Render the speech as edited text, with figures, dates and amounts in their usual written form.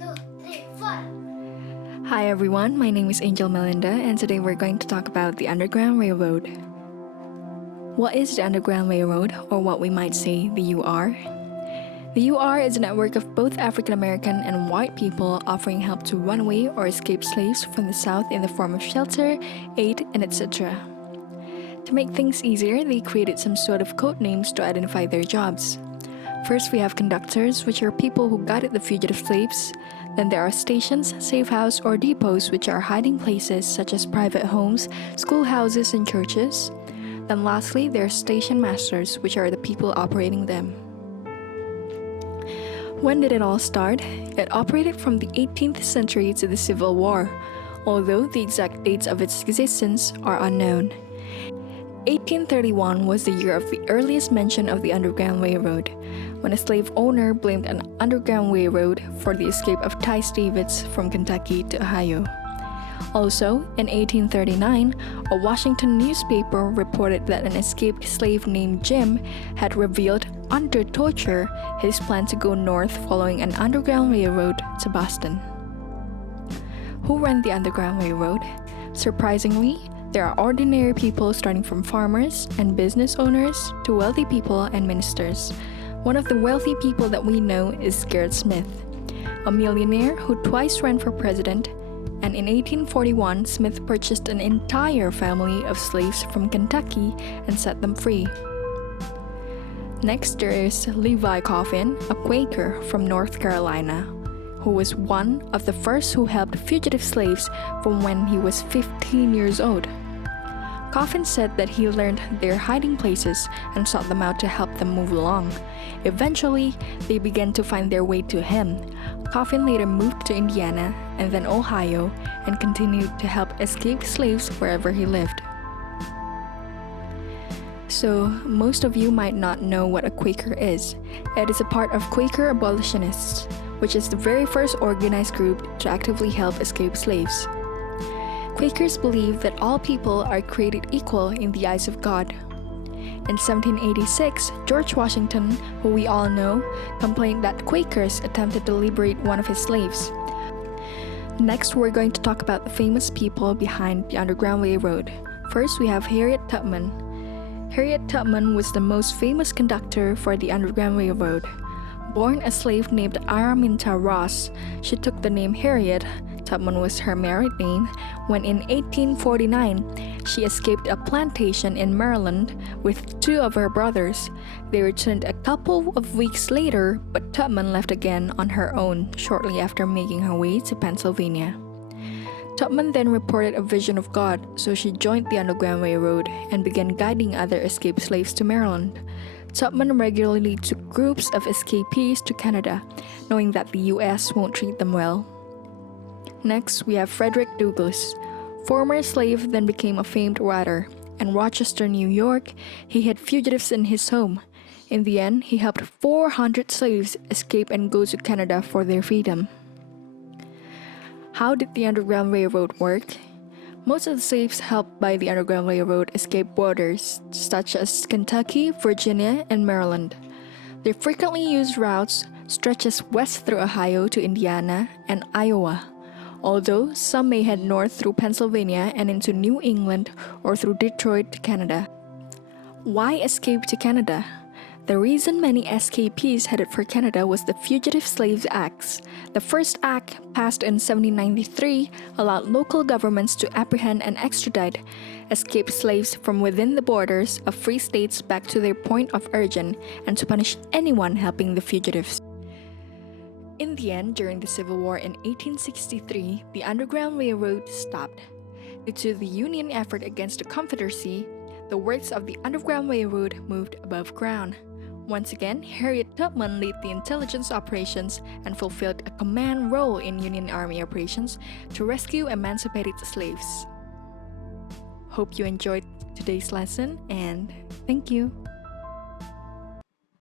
two, three, four. Hi everyone, my name is Melinda, and today we're going to talk about the Underground Railroad. What is the Underground Railroad, or what we might say the UR? The UR is a network of both African American and white people offering help to runaway or escaped slaves from the South in the form of shelter, aid, and etc. To make things easier, they created some sort of code names to identify their jobs. First, we have conductors, which are people who guided the fugitive slaves. Then there are stations, safe house, or depots, which are hiding places such as private homes, schoolhouses, and churches. Then lastly, there are station masters, which are the people operating them. When did it all start? It operated from the 18th century to the Civil War, although the exact dates of its existence are unknown. 1831 was the year of the earliest mention of the Underground Railroad, when a slave owner blamed an Underground Railroad for the escape of Tice Davids from Kentucky to Ohio. Also, in 1839, a Washington newspaper reported that an escaped slave named Jim had revealed, under torture, his plan to go north following an Underground Railroad to Boston. Who ran the Underground Railroad? Surprisingly, there are ordinary people starting from farmers and business owners to wealthy people and ministers. One of the wealthy people that we know is Gerrit Smith, a millionaire who twice ran for president, and in 1841, Smith purchased an entire family of slaves from Kentucky and set them free. Next, there is Levi Coffin, a Quaker from North Carolina, who was one of the first who helped fugitive slaves from when he was 15 years old. Coffin said that he learned their hiding places and sought them out to help them move along. Eventually, they began to find their way to him. Coffin later moved to Indiana and then Ohio and continued to help escaped slaves wherever he lived. So, most of you might not know what a Quaker is. It is a part of Quaker abolitionists, which is the very first organized group to actively help escaped slaves. Quakers believe that all people are created equal in the eyes of God. In 1786, George Washington, who we all know, complained that Quakers attempted to liberate one of his slaves. Next, we're going to talk about the famous people behind the Underground Railroad. First, we have Harriet Tubman. Harriet Tubman was the most famous conductor for the Underground Railroad. Born a slave named Araminta Ross, she took the name Harriet. Tubman was her married name when in 1849 she escaped a plantation in Maryland with two of her brothers. They returned a couple of weeks later, but Tubman left again on her own shortly after making her way to Pennsylvania. Tubman then reported a vision of God, so she joined the Underground Railroad and began guiding other escaped slaves to Maryland. Tubman regularly took groups of escapees to Canada, knowing that the UAS won't treat them well. Next, we have Frederick Douglass. Former slave, then became a famed writer. In Rochester, New York, he had fugitives in his home. In the end, he helped 400 slaves escape and go to Canada for their freedom. How did the Underground Railroad work? Most of the slaves helped by the Underground Railroad escaped borders, such as Kentucky, Virginia, and Maryland. They frequently used routes stretches west through Ohio to Indiana and Iowa, although some may head north through Pennsylvania and into New England or through Detroit to Canada. Why escape to Canada? The reason many escapees headed for Canada was the Fugitive Slaves Acts. The first act, passed in 1793, allowed local governments to apprehend and extradite escaped slaves from within the borders of free states back to their point of origin and to punish anyone helping the fugitives. In the end, during the Civil War in 1863, the Underground Railroad stopped. Due to the Union effort against the Confederacy, the works of the Underground Railroad moved above ground. Once again, Harriet Tubman led the intelligence operations and fulfilled a command role in Union Army operations to rescue emancipated slaves. Hope you enjoyed today's lesson, and thank you.